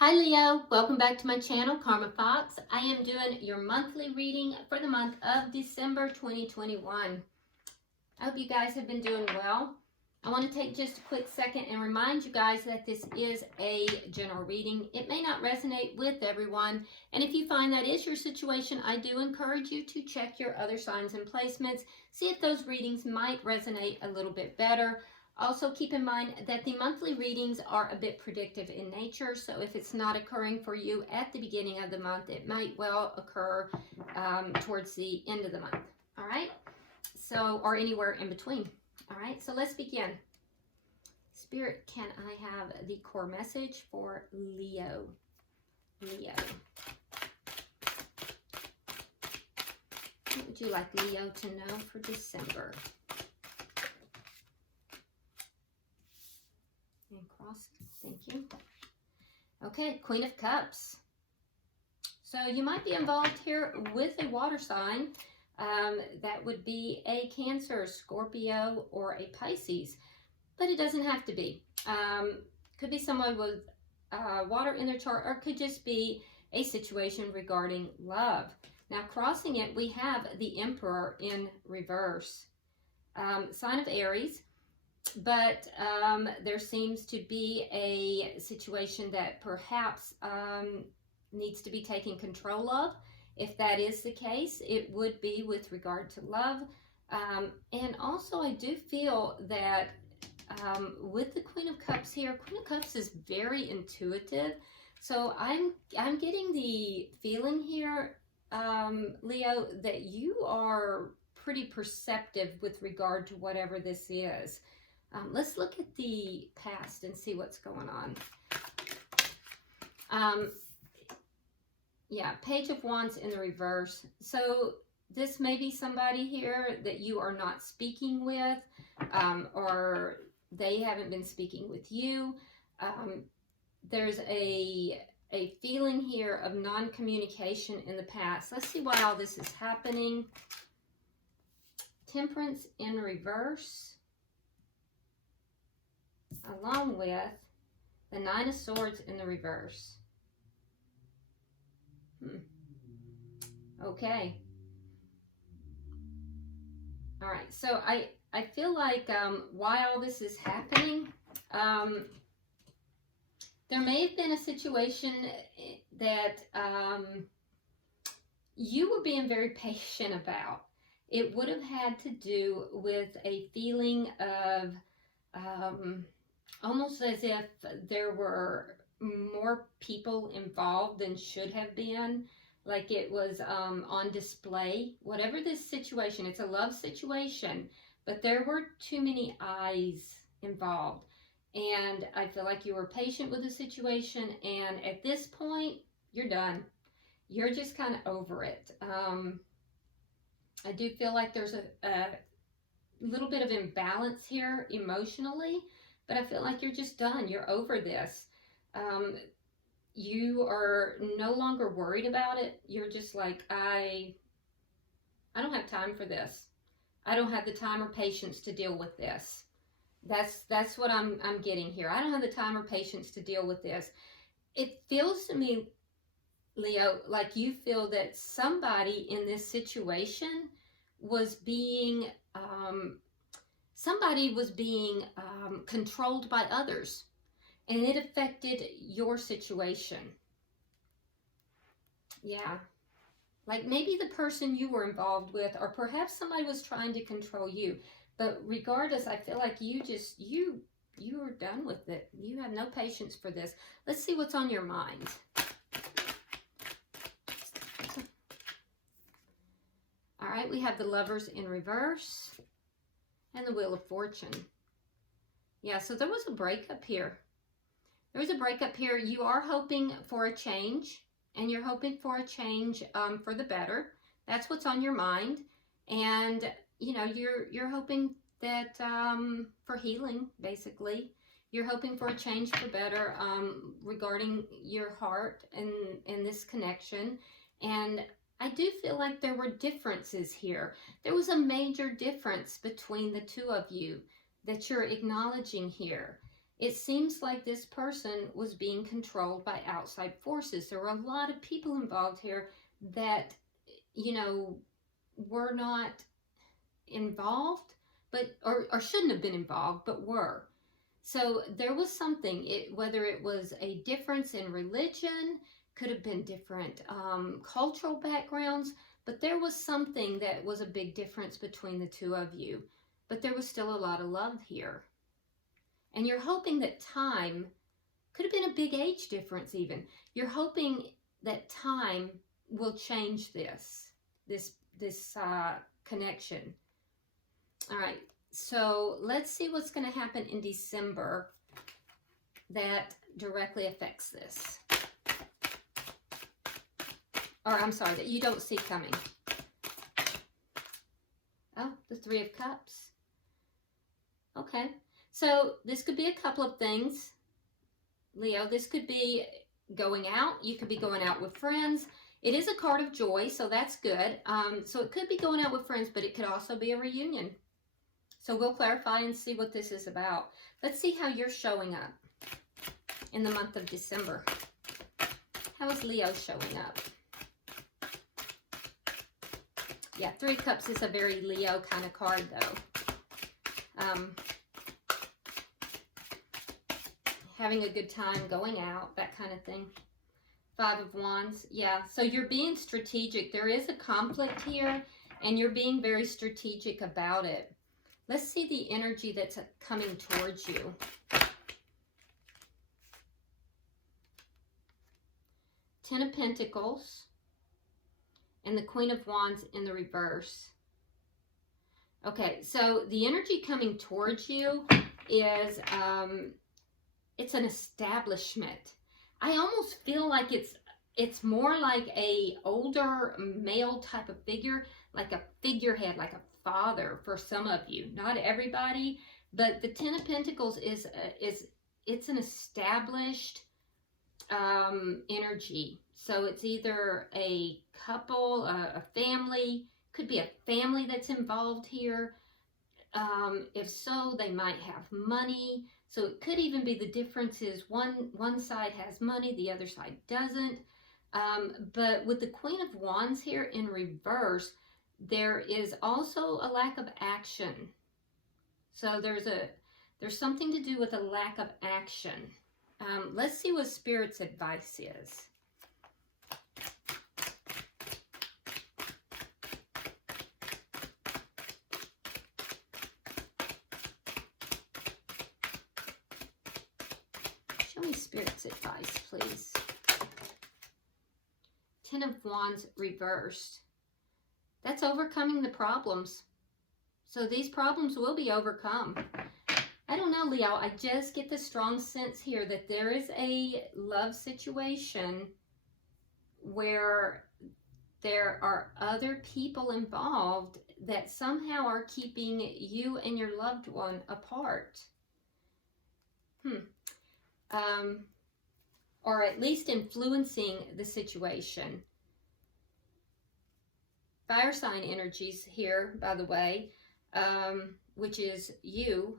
Hi Leo, welcome back to my channel, Karma Fox. I am doing your monthly reading for the month of December 2021. I hope you guys have been doing well. I want to take just a quick second and remind you guys that this is a general reading. It may not resonate with everyone, and if you find that is your situation, I do encourage you to check your other signs and placements, see if those readings might resonate a little bit better. Also, keep in mind that the monthly readings are a bit predictive in nature, so if it's not occurring for you at the beginning of the month, it might well occur towards the end of the month, all right? So, or anywhere in between, all right? So let's begin. Spirit, can I have the core message for Leo? Leo. What would you like Leo to know for December? And cross, thank you. Okay, Queen of Cups. So you might be involved here with a water sign. That would be a Cancer, Scorpio, or a Pisces, but it doesn't have to be. Could be someone with water in their chart, or it could just be a situation regarding love. Now, crossing it, we have the Emperor in reverse. Sign of Aries. But there seems to be a situation that perhaps needs to be taken control of. If that is the case, it would be with regard to love. And also, I do feel that with the Queen of Cups here, Queen of Cups is very intuitive. So I'm getting the feeling here, Leo, that you are pretty perceptive with regard to whatever this is. Let's look at the past and see what's going on. Yeah, Page of Wands in the reverse. So this may be somebody here that you are not speaking with, or they haven't been speaking with you. There's a feeling here of non-communication in the past. Let's see why all this is happening. Temperance in reverse, along with the Nine of Swords in the reverse. Okay. All right. So I feel like why all this is happening, there may have been a situation that you were being very patient about. It would have had to do with a feeling of almost as if there were more people involved than should have been, like it was on display. Whatever this situation, it's a love situation, but there were too many eyes involved. And I feel like you were patient with the situation, and at this point, you're done. You're just kind of over it. I do feel like there's a little bit of imbalance here emotionally, but I feel like you're just done. You're over this. You are no longer worried about it. You're just like, I don't have time for this. I don't have the time or patience to deal with this. That's what I'm getting here. I don't have the time or patience to deal with this. It feels to me, Leo, like you feel that somebody in this situation was being controlled by others, and it affected your situation. Yeah, like maybe the person you were involved with, or perhaps somebody was trying to control you. But regardless, I feel like you are done with it. You have no patience for this. Let's see what's on your mind. All right, we have the Lovers in reverse and the Wheel of Fortune. Yeah, so there was a breakup here. There was a breakup here. You are hoping for a change, and you're hoping for a change for the better. That's what's on your mind. And, you know, you're hoping that for healing, basically. You're hoping for a change for better regarding your heart and this connection. And I do feel like there were differences here. There was a major difference between the two of you that you're acknowledging here. it seems like this person was being controlled by outside forces. There were a lot of people involved here that, you know, were not involved, but or shouldn't have been involved, but were. So there was something, whether it was a difference in religion, could have been different cultural backgrounds, but there was something that was a big difference between the two of you. But there was still a lot of love here. And you're hoping that time, could have been a big age difference even. You're hoping that time will change this connection. All right, so let's see what's going to happen in December that directly affects this. Or I'm sorry, that you don't see coming. Oh, the Three of Cups. Okay, so this could be a couple of things, Leo. This could be going out. You could be going out with friends. It is a card of joy, so that's good. So it could be going out with friends, but it could also be a reunion. So we'll clarify and see what this is about. Let's see how you're showing up in the month of December. How is Leo showing up? Yeah, Three of Cups is a very Leo kind of card, though. Having a good time, going out, that kind of thing. Five of Wands, yeah. So you're being strategic. There is a conflict here, and you're being very strategic about it. Let's see the energy that's coming towards you. Ten of Pentacles and the Queen of Wands in the reverse. Okay, so the energy coming towards you is, it's an establishment. I almost feel like it's more like a older male type of figure, like a figurehead, like a father for some of you. Not everybody, but the Ten of Pentacles is it's an established energy. So it's either a couple, a family, could be a family that's involved here. If so, they might have money. So it could even be the difference is one side has money, the other side doesn't. But with the Queen of Wands here in reverse, there is also a lack of action. So there's something to do with a lack of action. Let's see what Spirit's advice is. Show me Spirit's advice, please. Ten of Wands reversed. That's overcoming the problems. So these problems will be overcome. I don't know, Leo. I just get the strong sense here that there is a love situation where there are other people involved that somehow are keeping you and your loved one apart. Or at least influencing the situation. Fire sign energies here, by the way, which is you,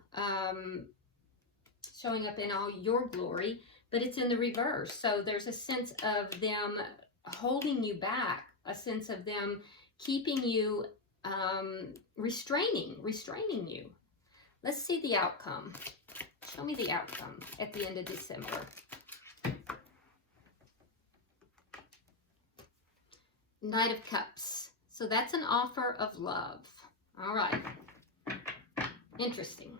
showing up in all your glory, but it's in the reverse. So there's a sense of them holding you back, a sense of them keeping you, restraining you. Let's see the outcome. Show me the outcome at the end of December. Knight of Cups. So that's an offer of love. All right. Interesting.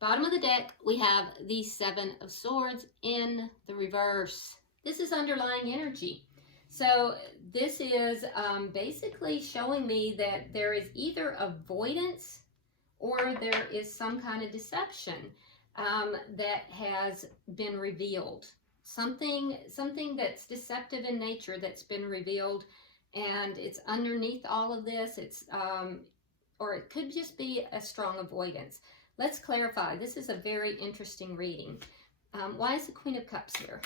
Bottom of the deck, we have the Seven of Swords in the reverse. This is underlying energy. So this is basically showing me that there is either avoidance or there is some kind of deception that has been revealed. Something that's deceptive in nature that's been revealed, and it's underneath all of this. It's or it could just be a strong avoidance. Let's clarify. This is a very interesting reading. Why is the Queen of Cups here?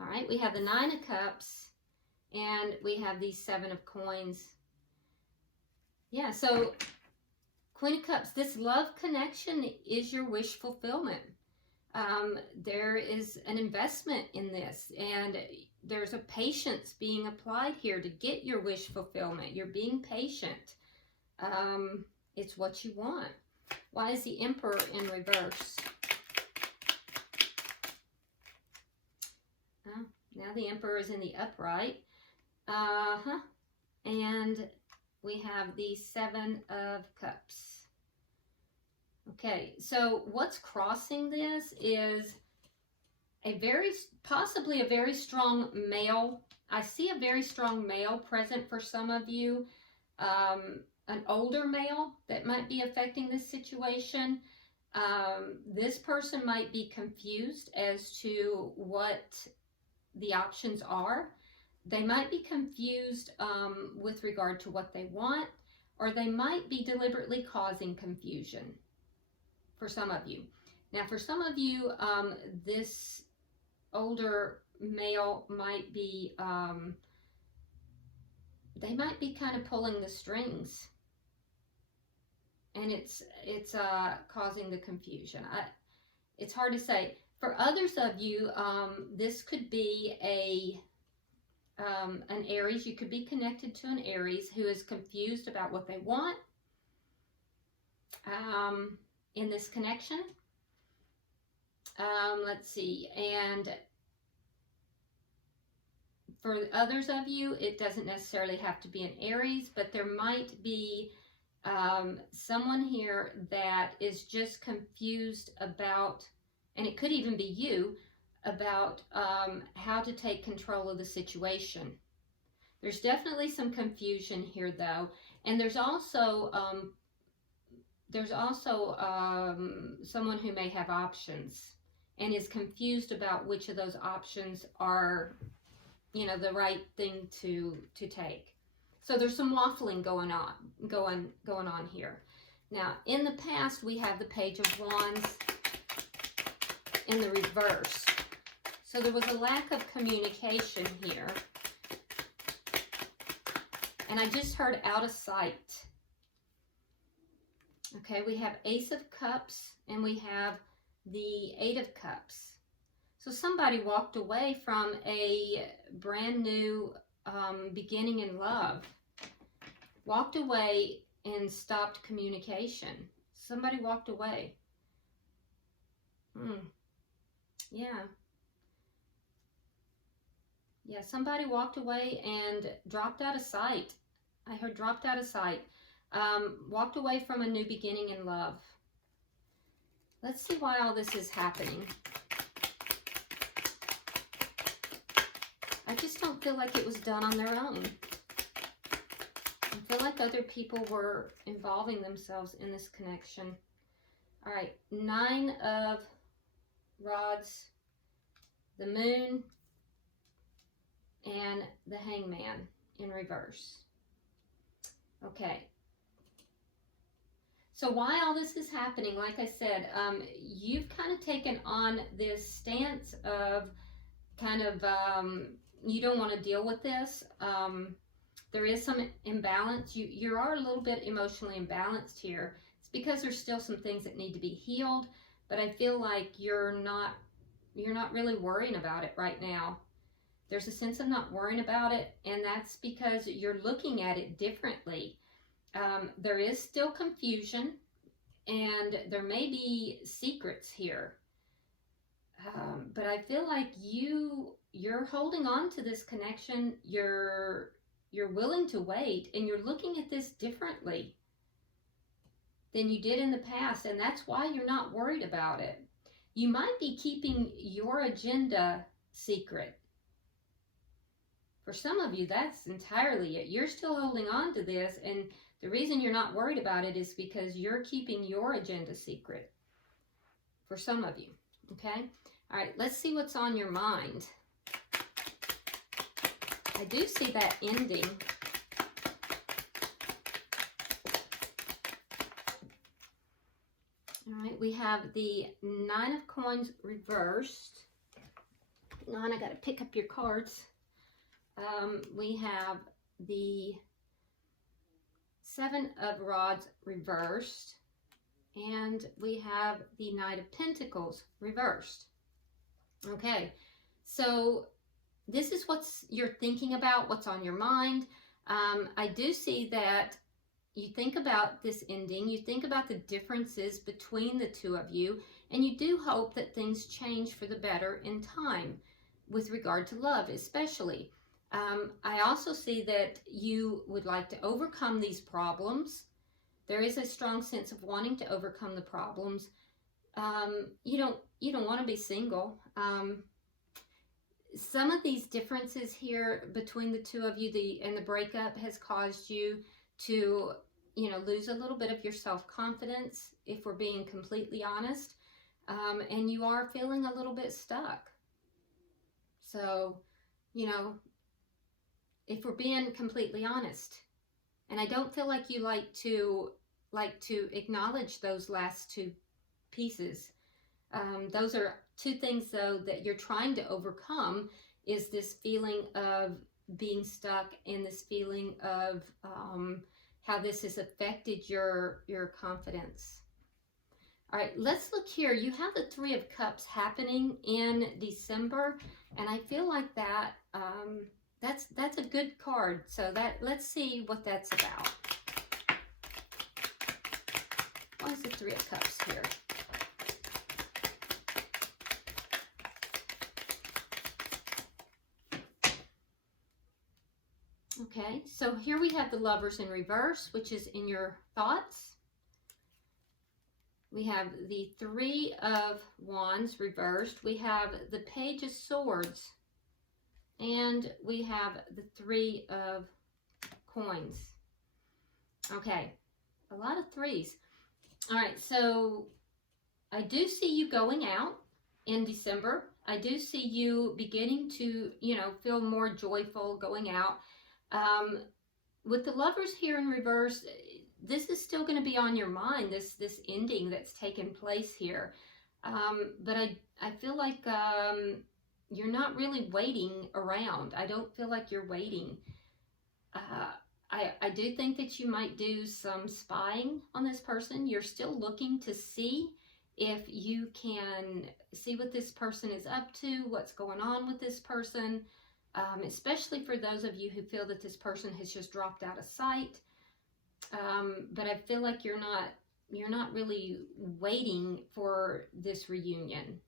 All right, we have the Nine of Cups, and we have the Seven of Coins. Yeah, so Queen of Cups, this love connection is your wish fulfillment. There is an investment in this, and there's a patience being applied here to get your wish fulfillment. You're being patient. It's what you want. Why is the Emperor in reverse? Oh, now the Emperor is in the upright. And we have the Seven of Cups. Okay, so what's crossing this is possibly a very strong male. I see a very strong male present for some of you. An older male that might be affecting this situation. This person might be confused as to what the options are. They might be confused with regard to what they want, or they might be deliberately causing confusion for some of you. Now, for some of you, this older male might be, they might be kind of pulling the strings, and it's causing the confusion. It's hard to say. For others of you, this could be an Aries. You could be connected to an Aries who is confused about what they want in this connection. Let's see. And for others of you, it doesn't necessarily have to be an Aries, but there might be someone here that is just confused about, and it could even be you, about how to take control of the situation. There's definitely some confusion here, though, and there's also someone who may have options and is confused about which of those options are, you know, the right thing to take. So there's some waffling going on here. Now, in the past, we have the Page of Wands in the reverse. So there was a lack of communication here. And I just heard out of sight. Okay, we have Ace of Cups and we have the Eight of Cups. So somebody walked away from a brand new beginning in love. Walked away and stopped communication. Somebody walked away. Yeah. Yeah, somebody walked away and dropped out of sight. I heard dropped out of sight. Walked away from a new beginning in love. Let's see why all this is happening. I just don't feel like it was done on their own. I feel like other people were involving themselves in this connection. All right, Nine of Rods, the Moon, and the Hangman in reverse. Okay. So why all this is happening, like I said, you've kind of taken on this stance of kind of, you don't want to deal with this. There is some imbalance. You are a little bit emotionally imbalanced here. It's because there's still some things that need to be healed, but I feel like you're not really worrying about it right now. There's a sense of not worrying about it, and that's because you're looking at it differently. There is still confusion, and there may be secrets here. But I feel like you're holding on to this connection. You're willing to wait, and you're looking at this differently than you did in the past, and that's why you're not worried about it. You might be keeping your agenda secret. For some of you, that's entirely it. You're still holding on to this, and the reason you're not worried about it is because you're keeping your agenda secret. For some of you, okay? All right, let's see what's on your mind. I do see that ending. All right, we have the Nine of Coins reversed. Hang on, I got to pick up your cards. We have the Seven of Rods reversed, and we have the Knight of Pentacles reversed. Okay, so this is what's you're thinking about, what's on your mind. I do see that you think about this ending, you think about the differences between the two of you, and you do hope that things change for the better in time with regard to love, especially. I also see that you would like to overcome these problems. There is a strong sense of wanting to overcome the problems. You don't want to be single. Some of these differences here between the two of you, and the breakup has caused you to, lose a little bit of your self-confidence, if we're being completely honest. And you are feeling a little bit stuck. So, if we're being completely honest, and I don't feel like you like to acknowledge those last two pieces. Those are two things, though, that you're trying to overcome, is this feeling of being stuck and this feeling of how this has affected your confidence. All right, let's look here. You have the Three of Cups happening in December, and I feel like that that's a good card. So let's see what that's about. Why is the Three of Cups here? Okay, so here we have the Lovers in reverse, which is in your thoughts. We have the Three of Wands reversed. We have the Page of Swords. And we have the Three of Coins. Okay, a lot of threes. All right, so I do see you going out in December. I do see you beginning to, feel more joyful going out. With the Lovers here in reverse, this is still going to be on your mind, this ending that's taken place here. But I feel like you're not really waiting around. I don't feel like you're waiting. I do think that you might do some spying on this person. You're still looking to see if you can see what this person is up to, what's going on with this person, especially for those of you who feel that this person has just dropped out of sight. But I feel like you're not really waiting for this reunion.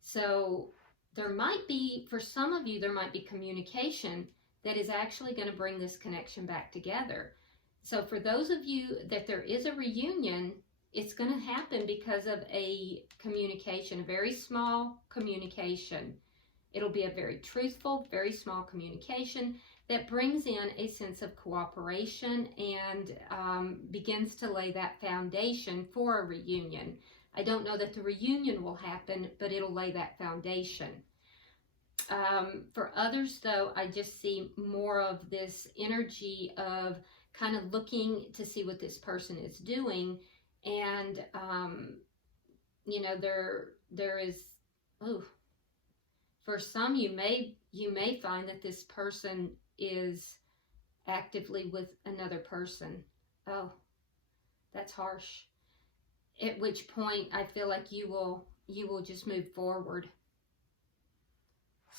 So there might be, for some of you, there might be communication that is actually going to bring this connection back together. So for those of you that there is a reunion, it's going to happen because of a communication, a very small communication. It'll be a very truthful, very small communication that brings in a sense of cooperation and begins to lay that foundation for a reunion. I don't know that the reunion will happen, but it'll lay that foundation. For others, though, I just see more of this energy of kind of looking to see what this person is doing. And, there is, for some, you may find that this person is actively with another person. Oh, that's harsh. At which point I feel like you will just move forward.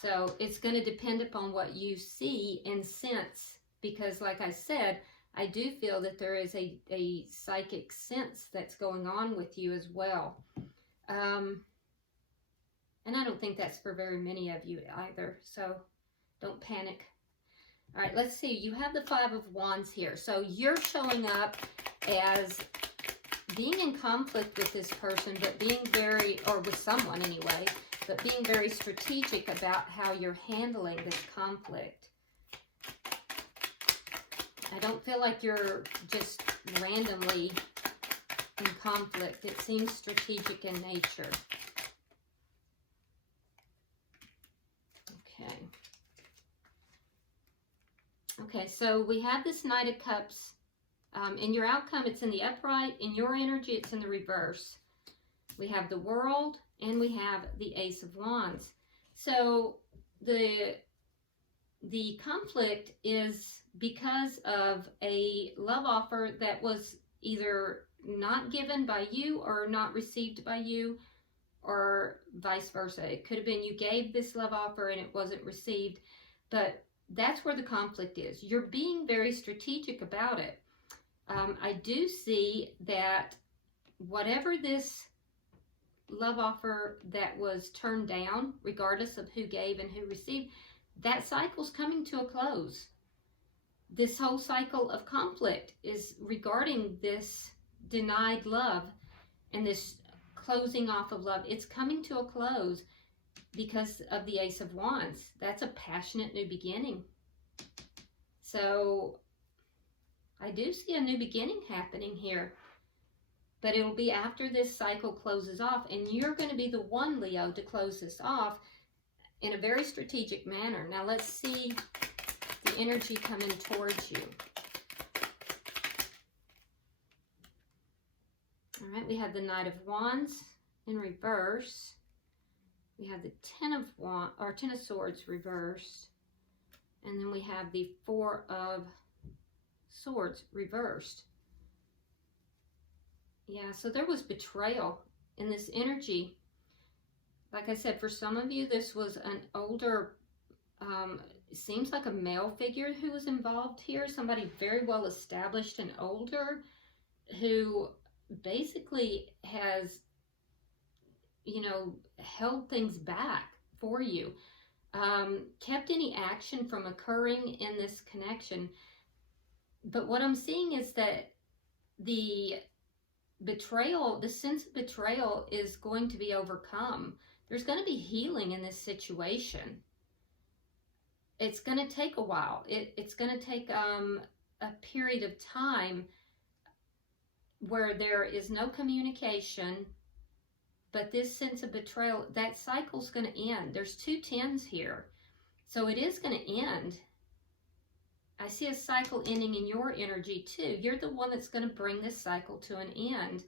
So it's going to depend upon what you see and sense, because like I said, I do feel that there is a psychic sense that's going on with you as well. And I don't think that's for very many of you either, so don't panic. All right, let's see. You have the Five of Wands here. So you're showing up as being in conflict with this person, but being very, or with someone anyway, but being very strategic about how you're handling this conflict. I don't feel like you're just randomly in conflict. It seems strategic in nature. Okay, so we have this Knight of Cups. In your outcome, it's in the upright. In your energy, it's in the reverse. We have the World, and we have the Ace of Wands. So the the conflict is because of a love offer that was either not given by you or not received by you, or vice versa. It could have been you gave this love offer and it wasn't received, but that's where the conflict is. You're being very strategic about it. I do see that whatever this love offer that was turned down, regardless of who gave and who received, that cycle's coming to a close. This whole cycle of conflict is regarding this denied love and this closing off of love. It's coming to a close because of the Ace of Wands. That's a passionate new beginning. So I do see a new beginning happening here, but it'll be after this cycle closes off, and you're going to be the one, Leo, to close this off in a very strategic manner. Now let's see the energy coming towards you. All right, we have the Knight of Wands in reverse. We have the Ten of Swords reversed. And then we have the Four of Swords reversed. Yeah, so there was betrayal in this energy. Like I said, for some of you, this was an older, it seems like a male figure who was involved here. Somebody very well established and older who basically has, you know, held things back for you, kept any action from occurring in this connection. But what I'm seeing is that the betrayal, the sense of betrayal is going to be overcome. There's going to be healing in this situation. It's going to take a while. It's going to take a period of time where there is no communication, but this sense of betrayal, that cycle's going to end. There's two tens here, so it is going to end. I see a cycle ending in your energy too. You're the one that's going to bring this cycle to an end.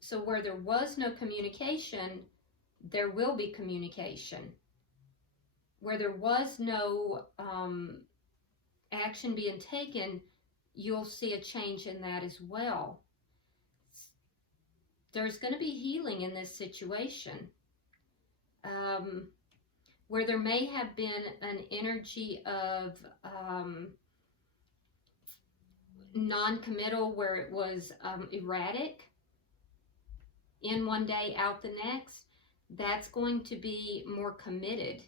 So where there was no communication, there will be communication. Where there was no action being taken, you'll see a change in that as well. There's going to be healing in this situation. Where there may have been an energy of non-committal, where it was erratic, in one day, out the next, that's going to be more committed.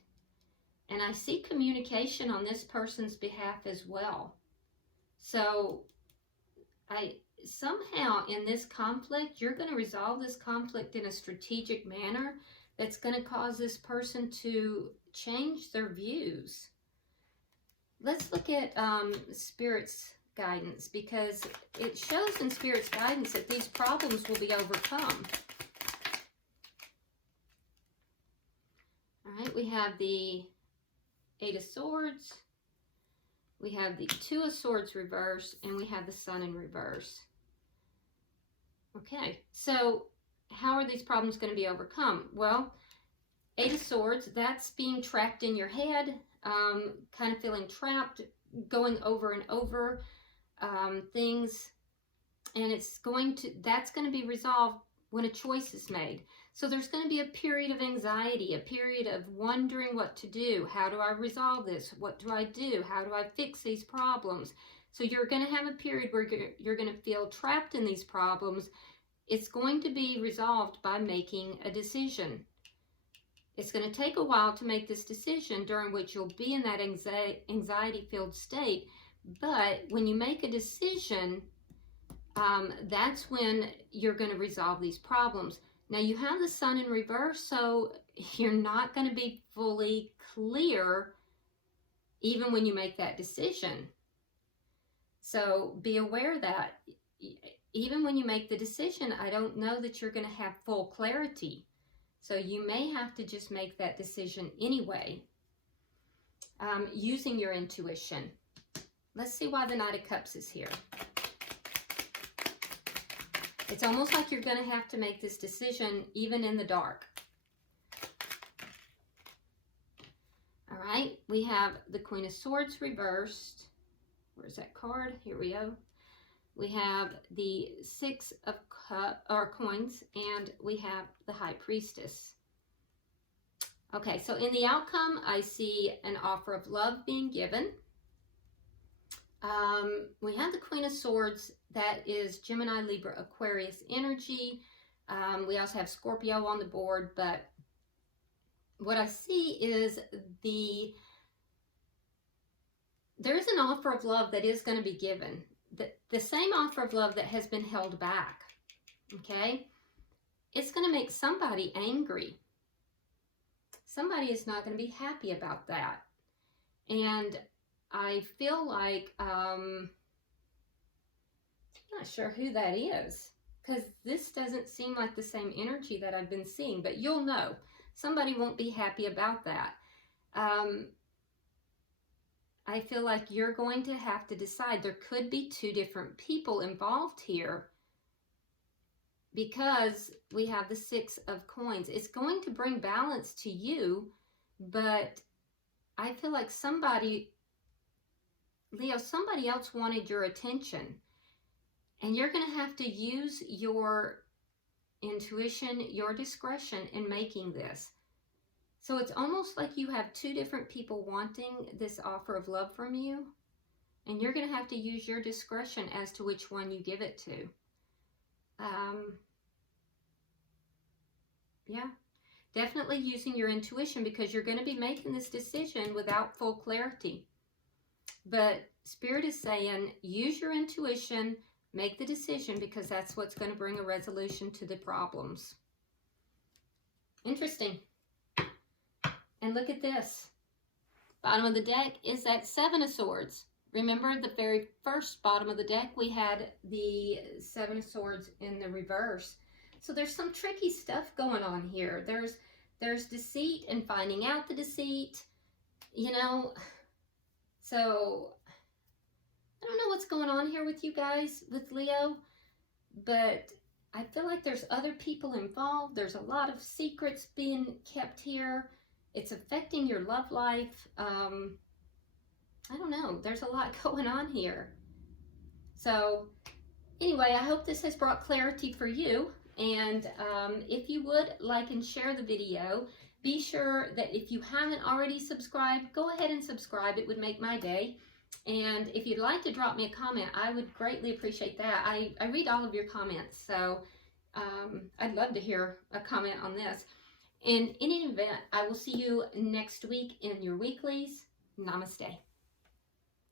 And I see communication on this person's behalf as well. So somehow in this conflict, you're going to resolve this conflict in a strategic manner that's going to cause this person to change their views. Let's look at Spirit's guidance, because it shows in Spirit's guidance that these problems will be overcome. All right, we have the Eight of Swords, we have the Two of Swords reversed, and we have the Sun in reverse. Okay, so how are these problems going to be overcome? Well, Eight of Swords, that's being trapped in your head, kind of feeling trapped, going over and over things, and that's going to be resolved when a choice is made. So there's going to be a period of anxiety, a period of wondering what to do. How do I resolve this? What do I do? How do I fix these problems? So you're going to have a period where you're going to feel trapped in these problems. It's going to be resolved by making a decision. It's going to take a while to make this decision, during which you'll be in that anxiety-filled state. But when you make a decision, that's when you're going to resolve these problems. Now, you have the Sun in reverse, so you're not going to be fully clear even when you make that decision. So be aware that even when you make the decision, I don't know that you're going to have full clarity. So you may have to just make that decision anyway, using your intuition. Let's see why the Knight of Cups is here. It's almost like you're going to have to make this decision even in the dark. All All right, we have the Queen of Swords reversed. Where's that card? Here we go. We have the Six of Coins, and we have the High Priestess. Okay, so in the outcome, I see an offer of love being given. We have the Queen of Swords. That is Gemini, Libra, Aquarius energy. We also have Scorpio on the board, but what I see is there is an offer of love that is going to be given. The same offer of love that has been held back, okay? It's going to make somebody angry. Somebody is not going to be happy about that. And I feel like, I'm not sure who that is, because this doesn't seem like the same energy that I've been seeing, but you'll know. Somebody won't be happy about that. I feel like you're going to have to decide. There could be two different people involved here because we have the Six of Coins. It's going to bring balance to you, but I feel like somebody, Leo, somebody else wanted your attention, and you're going to have to use your intuition, your discretion in making this. So it's almost like you have two different people wanting this offer of love from you, and you're going to have to use your discretion as to which one you give it to. Yeah, definitely using your intuition, because you're going to be making this decision without full clarity. But Spirit is saying, use your intuition, make the decision, because that's what's going to bring a resolution to the problems. Interesting. And look at this. Bottom of the deck is that Seven of Swords. Remember the very first bottom of the deck, we had the Seven of Swords in the reverse. So there's some tricky stuff going on here. There's deceit and finding out the deceit, you know. So I don't know what's going on here with you guys, with Leo, but I feel like there's other people involved. There's a lot of secrets being kept here. It's affecting your love life. I don't know. There's a lot going on here. So anyway, I hope this has brought clarity for you. And if you would like and share the video, be sure that if you haven't already subscribed, go ahead and subscribe. It would make my day. And if you'd like to drop me a comment, I would greatly appreciate that. I read all of your comments, so I'd love to hear a comment on this. In any event, I will see you next week in your weeklies. Namaste.